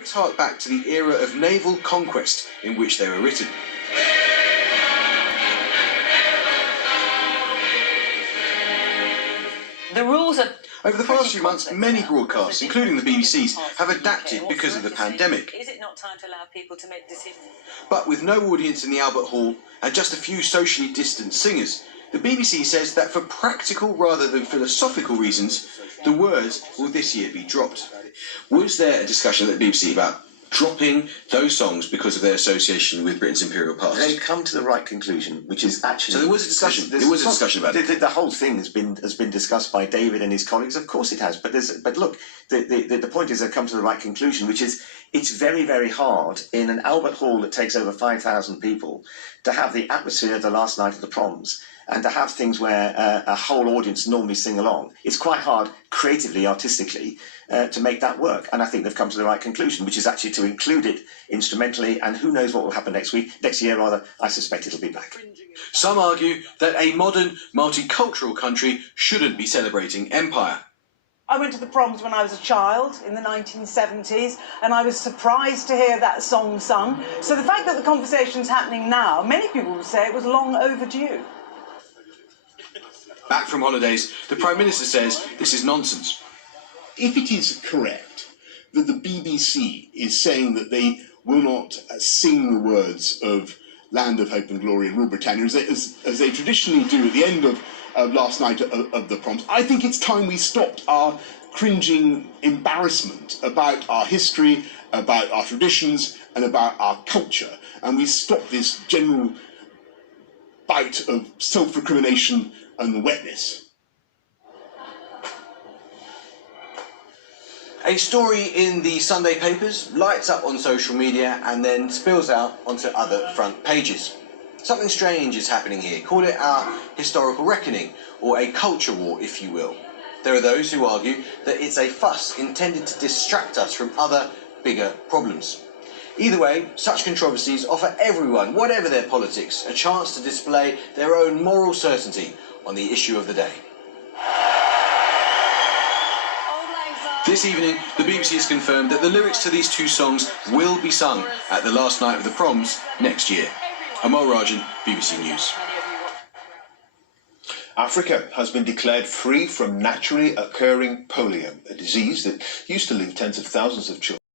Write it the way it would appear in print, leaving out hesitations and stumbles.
Lyrics hark back to the era of naval conquest in which they were written. The rules are... Over the past few months, many broadcasts, including the BBC's, have adapted because of the pandemic. Is it not time to allow people to make decisions? But with no audience in the Albert Hall and just a few socially distant singers, the BBC says that for practical rather than philosophical reasons, the words will this year be dropped. Was there a discussion at the BBC about dropping those songs because of their association with Britain's imperial past? They come to the right conclusion, which is actually... So there was a discussion. There was a discussion about it. The whole thing has been discussed by David and his colleagues. Of course it has. But look, the point is they've come to the right conclusion, which is it's very, very hard in an Albert Hall that takes over 5,000 people to have the atmosphere of the last night of the proms and to have things where a whole audience normally sing along. It's quite hard creatively, artistically, to make that work. And I think they've come to the right conclusion, which is actually to include it instrumentally, and who knows what will happen next year rather, I suspect it'll be back. Some argue that a modern, multicultural country shouldn't be celebrating empire. I went to the proms when I was a child in the 1970s, and I was surprised to hear that song sung. So the fact that the conversation's happening now, many people would say it was long overdue. Back from holidays, the Prime Minister says this is nonsense. If it is correct that the BBC is saying that they will not sing the words of Land of Hope and Glory in Rule Britannia, as they traditionally do at the end of last night of the proms, I think it's time we stopped our cringing embarrassment about our history, about our traditions, and about our culture, and we stop this general bout of self-recrimination and wetness. A story in the Sunday papers lights up on social media and then spills out onto other front pages. Something strange is happening here. Call it our historical reckoning, or a culture war, if you will. There are those who argue that it's a fuss intended to distract us from other, bigger problems. Either way, such controversies offer everyone, whatever their politics, a chance to display their own moral certainty on the issue of the day. This evening, the BBC has confirmed that the lyrics to these two songs will be sung at the last night of the proms next year. Amol Rajan, BBC News. Africa has been declared free from naturally occurring polio, a disease that used to leave tens of thousands of children